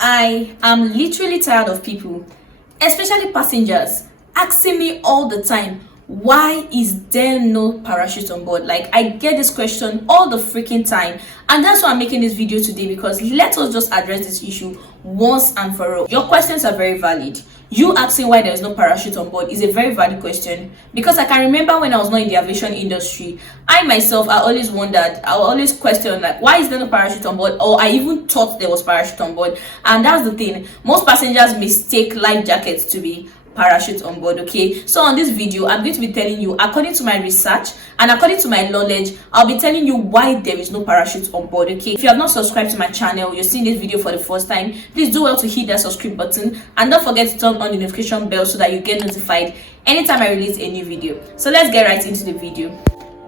I am literally tired of people, especially passengers, asking me all the time, why is there no parachute on board? Like, I get this question all the freaking time, and that's why I'm making this video today, because let us just address this issue once and for all. Your questions are very valid. You asking why there is no parachute on board is a very valid question, because I can remember when I was not in the aviation industry, I myself, I always wondered, I always questioned, like, why is there no parachute on board? Or I even thought there was parachute on board. And that's the thing, most passengers mistake life jackets to be parachute on board. Okay, so on this video I'm going to be telling you, according to my research and according to my knowledge, I'll be telling you why there is no parachute on board. Okay, if you have not subscribed to my channel, you're seeing this video for the first time, please do well to hit that subscribe button and don't forget to turn on the notification bell so that you get notified anytime I release a new video. So let's get right into the video.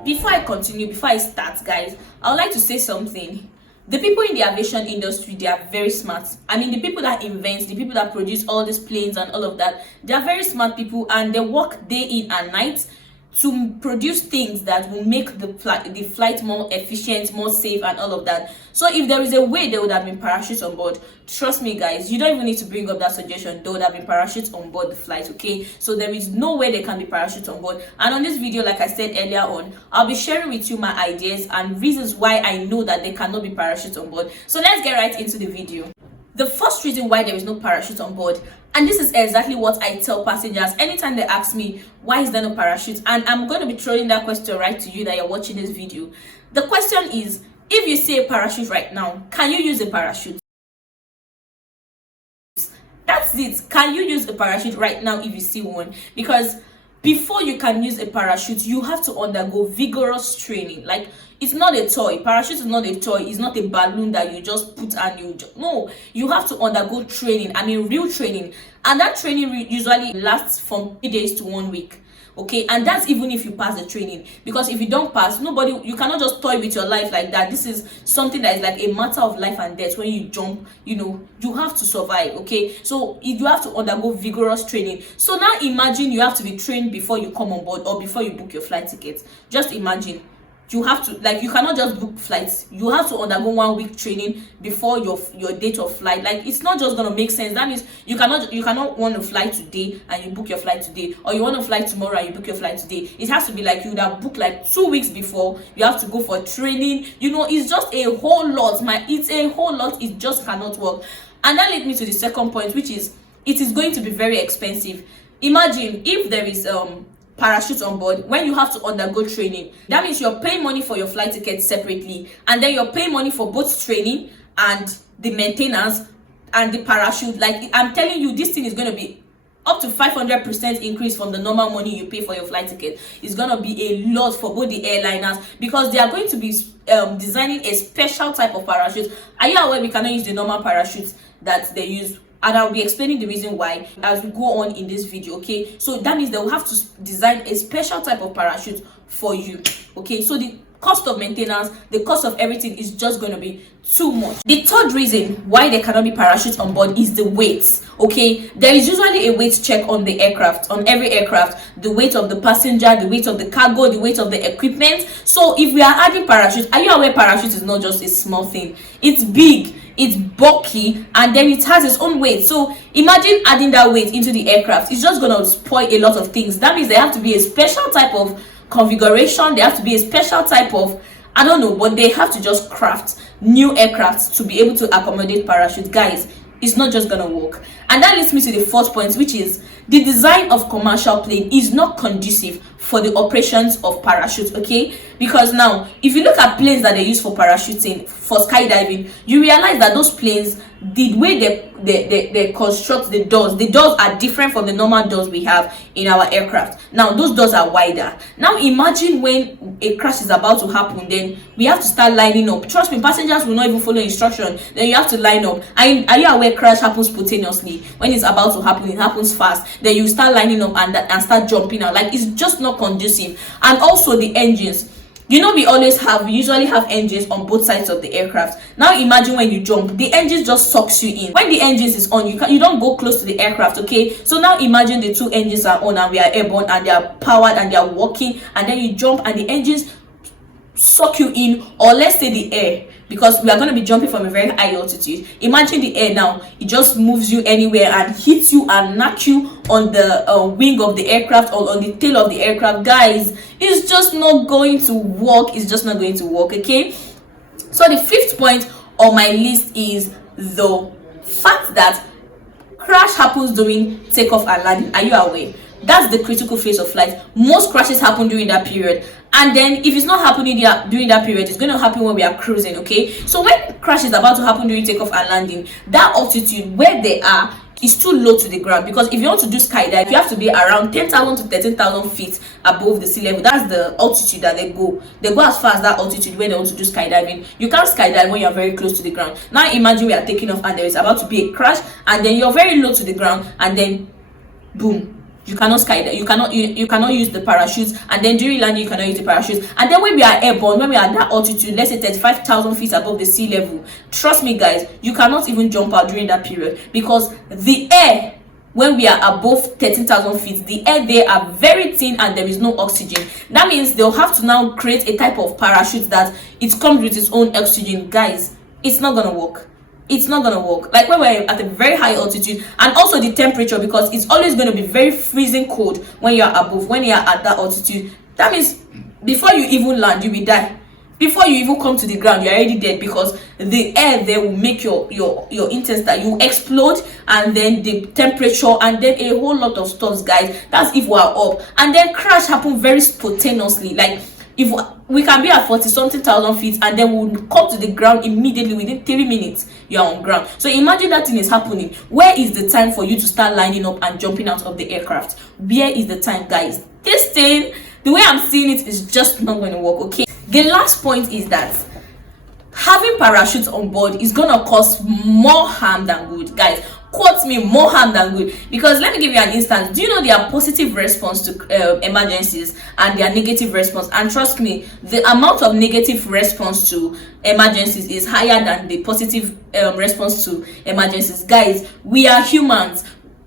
Before I continue, before I start, guys, I would like to say something. The people in the aviation industry, they are very smart. I mean, the people that invent, the people that produce all these planes and all of that, they are very smart people, and they work day in and night to produce things that will make the flight more efficient, more safe, and all of that. So if there is a way there would have been parachutes on board, trust me guys, you don't even need to bring up that suggestion. There would have been parachutes on board the flight. Okay, so there is no way there can be parachutes on board. And on this video, like I said earlier on, I'll be sharing with you my ideas and reasons why I know that there cannot be parachutes on board. So let's get right into the video. The first reason why there is no parachute on board, and this is exactly what I tell passengers anytime they ask me, why is there no parachute? And I'm going to be throwing that question right to you that you're watching this video. The question is, if you see a parachute right now, can you use a parachute? That's it. Can you use a parachute right now if you see one? Because before you can use a parachute, you have to undergo vigorous training. Like, it's not a toy. Parachute is not a toy. It's not a balloon that you just put and no, you have to undergo training. I mean, real training. And that training usually lasts from 3 days to 1 week. Okay, and that's even if you pass the training, because if you don't pass, you cannot just toy with your life like that. This is something that is like a matter of life and death. When you jump, you have to survive. Okay, so you have to undergo vigorous training. So now imagine you have to be trained before you come on board or before you book your flight ticket. Just imagine. You have to, like, you cannot just book flights. You have to undergo 1 week training before your date of flight. Like, it's not just gonna make sense. That means you cannot want to fly today and you book your flight today, or you want to fly tomorrow and you book your flight today. It has to be like you would have booked like 2 weeks before. You have to go for training. It's just a whole lot. It's a whole lot. It just cannot work. And that led me to the second point, which is it is going to be very expensive. Imagine if there is parachute on board when you have to undergo training. That means you're paying money for your flight ticket separately, and then you're paying money for both training and the maintenance and the parachute. Like, I'm telling you, this thing is going to be up to 500% increase from the normal money you pay for your flight ticket. It's going to be a lot for both the airliners, because they are going to be designing a special type of parachute. Are you aware we cannot use the normal parachutes that they use? And I'll be explaining the reason why as we go on in this video. Okay, so that means they will have to design a special type of parachute for you. Okay, so the cost of maintenance, the cost of everything is just going to be too much. The third reason why there cannot be parachutes on board is the weight. Okay, there is usually a weight check on the aircraft, on every aircraft, the weight of the passenger, the weight of the cargo, the weight of the equipment. So if we are adding parachute, are you aware parachute is not just a small thing? It's big, it's bulky, and then it has its own weight. So imagine adding that weight into the aircraft. It's just going to spoil a lot of things. That means there have to be a special type of configuration. There have to be a special type of, I don't know, but they have to just craft new aircrafts to be able to accommodate parachute. Guys, it's not just gonna work. And that leads me to the fourth point, which is the design of commercial plane is not conducive for the operations of parachute. Okay, because now if you look at planes that they use for parachuting, for skydiving, you realize that those planes, the way they construct the doors are different from the normal doors we have in our aircraft. Now those doors are wider. Now imagine when a crash is about to happen, then we have to start lining up. Trust me, passengers will not even follow instruction. Then you have to line up. And are you aware crash happens spontaneously? When it's about to happen, it happens fast. Then you start lining up and start jumping out. Like, it's just not conducive. And also the engines. We usually have engines on both sides of the aircraft. Now imagine when you jump, the engine just sucks you in. When the engines is on, you don't go close to the aircraft. Okay, so now imagine the two engines are on and we are airborne and they are powered and they are working, and then you jump and the engines suck you in, or let's say the air because we are going to be jumping from a very high altitude. Imagine the air now, it just moves you anywhere and hits you and knocks you on the wing of the aircraft or on the tail of the aircraft. Guys, it's just not going to work. It's just not going to work. Okay, so the fifth point on my list is the fact that crash happens during takeoff and landing. Are you aware? That's the critical phase of flight. Most crashes happen during that period, and then if it's not happening during that period, it's going to happen when we are cruising. Okay, so when crash is about to happen during takeoff and landing, that altitude where they are is too low to the ground, because if you want to do skydive, you have to be around 10,000 to 13,000 feet above the sea level. That's the altitude that they go as far as that altitude where they want to do skydiving. You can't skydive when you're very close to the ground. Now imagine we are taking off and there is about to be a crash, and then you're very low to the ground, and then boom, you cannot skydive, you cannot use the parachutes, and then during landing you cannot use the parachutes. And then when we are airborne, when we are at that altitude, let's say 35,000 feet above the sea level, trust me guys, you cannot even jump out during that period, because the air, when we are above 13,000 feet, the air there are very thin and there is no oxygen. That means they'll have to now create a type of parachute that it comes with its own oxygen. Guys, it's not gonna work. It's not gonna work. Like when we're at a very high altitude, and also the temperature, because it's always going to be very freezing cold when you're above, when you're at that altitude. That means before you even land, you will die. Before you even come to the ground, you're already dead, because the air there will make your intestine, you explode, and then the temperature, and then a whole lot of stuff, guys. That's if we're up. And then crash happen very spontaneously. Like if we can be at 40 something thousand feet, and then we'll come to the ground immediately within 3 minutes you're on ground. So imagine that thing is happening. Where is the time for you to start lining up and jumping out of the aircraft? Where is the time, guys? This thing, the way I'm seeing it, is just not going to work. Okay, the last point is that having parachutes on board is gonna cause more harm than good. Guys, quote me, more harm than good. Because let me give you an instance. Do you know there are positive response to emergencies and there are negative response? And trust me, the amount of negative response to emergencies is higher than the positive response to emergencies. Guys, we are humans.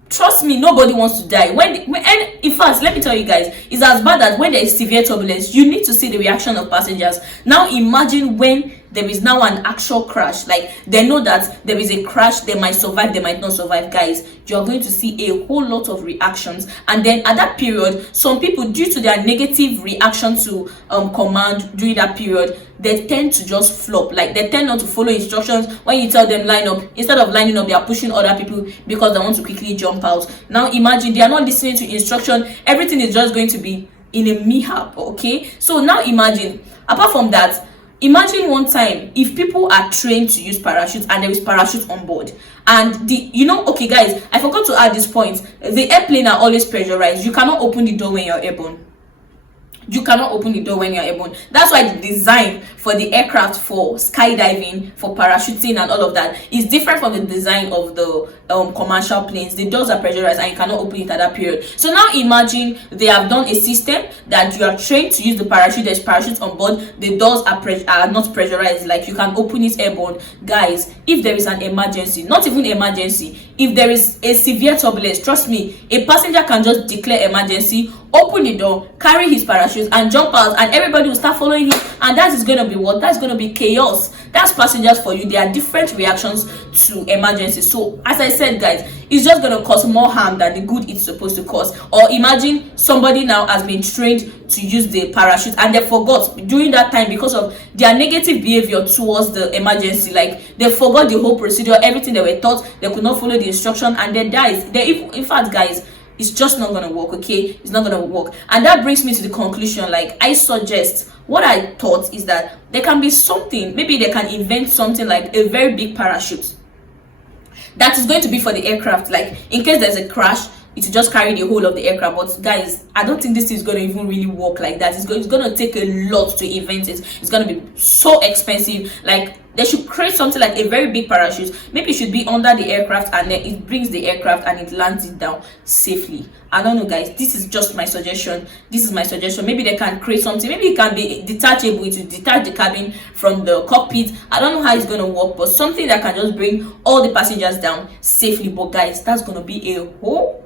Trust me, nobody wants to die. And in fact, let me tell you guys, it's as bad as when there is severe turbulence. You need to see the reaction of passengers. Now imagine when there is now an actual crash. Like, they know that there is a crash, they might survive, they might not survive. Guys, you're going to see a whole lot of reactions. And then at that period, some people, due to their negative reaction to command during that period, they tend to just flop. Like, they tend not to follow instructions. When you tell them line up, instead of lining up, they are pushing other people because they want to quickly jump out. Now imagine they are not listening to instruction. Everything is just going to be in a mishap. Okay, so now imagine, apart from that, imagine one time if people are trained to use parachutes and there is parachute on board, and okay guys, I forgot to add this point. The airplane are always pressurized. You cannot open the door when you're airborne. You cannot open the door when you're airborne. That's why the design for the aircraft for skydiving, for parachuting and all of that is different from the design of the commercial planes. The doors are pressurized and you cannot open it at that period. So now imagine they have done a system that you are trained to use the parachute. There's parachutes on board. The doors are not pressurized, like you can open it airborne. Guys, if there is an emergency, not even emergency, if there is a severe turbulence, trust me, a passenger can just declare emergency, open the door, carry his parachute and jump out, and everybody will start following him. And that is going to be what? That's going to be chaos. That's passengers for you. There are different reactions to emergency. So as I said, guys, it's just going to cause more harm than the good it's supposed to cause. Or imagine somebody now has been trained to use the parachute and they forgot during that time because of their negative behavior towards the emergency. Like, they forgot the whole procedure, everything they were taught. They could not follow the instruction and they died. In fact, guys, it's just not gonna work. Okay, it's not gonna work. And that brings me to the conclusion. Like, I suggest, what I thought is that there can be something, maybe they can invent something like a very big parachute that is going to be for the aircraft. Like, in case there's a crash, it will just carry the whole of the aircraft. But guys, I don't think this is going to even really work like that. It's going to take a lot to invent it. It's going to be so expensive. Like, they should create something like a very big parachute. Maybe it should be under the aircraft and then it brings the aircraft and it lands it down safely. I don't know, guys. This is just my suggestion. This is my suggestion. Maybe they can create something. Maybe it can be detachable. It will detach the cabin from the cockpit. I don't know how it's going to work, but something that can just bring all the passengers down safely. But guys, that's going to be a whole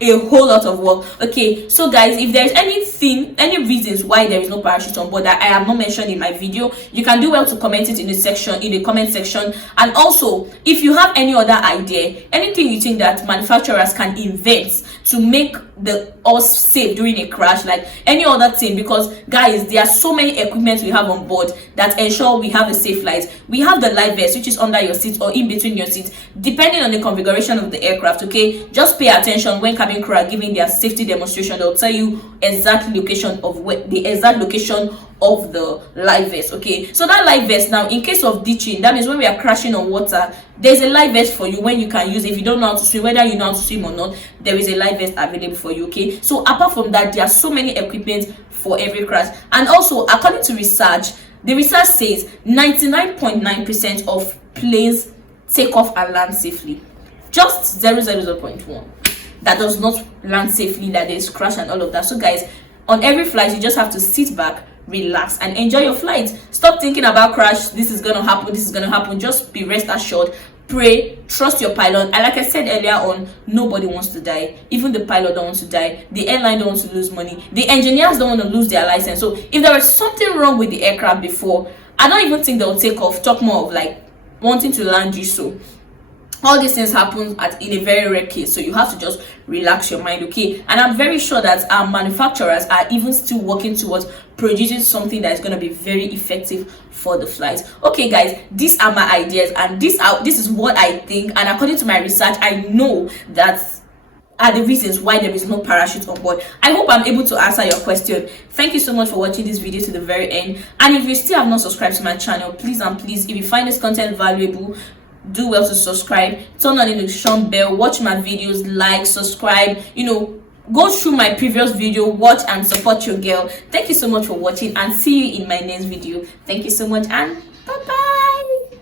a whole lot of work. Okay, so guys, if there's any reasons why there is no parachute on board that I have not mentioned in my video, you can do well to comment it in the comment section. And also, if you have any other idea, anything you think that manufacturers can invent to make us safe during a crash, like any other thing, because guys, there are so many equipment we have on board that ensure we have a safe flight. We have the life vest, which is under your seat or in between your seats, depending on the configuration of the aircraft. Okay, just pay attention when cabin crew are giving their safety demonstration. They'll tell you exact location of the exact location of the life vest. Okay, so that life vest, now in case of ditching, that means when we are crashing on water, there's a life vest for you when you can use. If you don't know how to swim, whether you know how to swim or not, there is a life vest available for you. Okay, so apart from that, there are so many equipment for every crash. And also, according to research, the research says 99.9% of planes take off and land safely. Just 0.1 that does not land safely, that there's crash and all of that. So guys, on every flight, you just have to sit back, relax, and enjoy your flight. Stop thinking about crash. This is gonna happen, this is gonna happen. Just be rest assured, pray, trust your pilot. And like I said earlier on, nobody wants to die. Even the pilot don't want to die, the airline don't want to lose money, the engineers don't want to lose their license. So if there was something wrong with the aircraft before, I don't even think they'll take off. Talk more of like wanting to land you. So all these things happen in a very rare case, so you have to just relax your mind. Okay, and I'm very sure that our manufacturers are even still working towards producing something that is going to be very effective for the flight. Okay guys, these are my ideas, and this is what I think, and according to my research, I know that are the reasons why there is no parachute on board. I hope I'm able to answer your question. Thank you so much for watching this video to the very end. And if you still have not subscribed to my channel, please and please, if you find this content valuable, do well to subscribe, turn on the notification bell, watch my videos, like, subscribe, go through my previous video, watch and support your girl. Thank you so much for watching, and see you in my next video. Thank you so much, and bye bye.